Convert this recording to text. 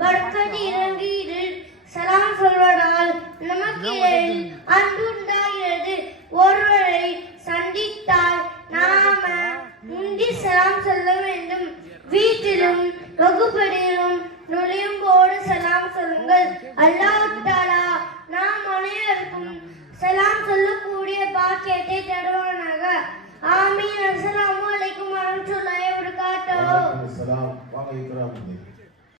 பரக்கத் இறங்குகிறது. சலாம் சொல்வதால் நமக்கு அன்பு உண்டாகிறது. ஒருவரை சந்தித்தால் நாம முந்தி சலாம் சொல்ல வேண்டும். வீட்டிலும் வகுப்பறையிலும் நுழையும் போது சலாம் சொல்லுங்கள். அல்லாஹ் தஆலா நாம் அனைவருக்கும் சலாம் சொல்லக்கூடிய பாக்கியத்தை தருவானாக. ஆமீன். அஸ்ஸலாமு அலைக்கும் வரஹ்மத்துல்லாஹி வபரகாத்துஹு. வலைக்கும் ஸலாம். வாங்க இக்ராம்.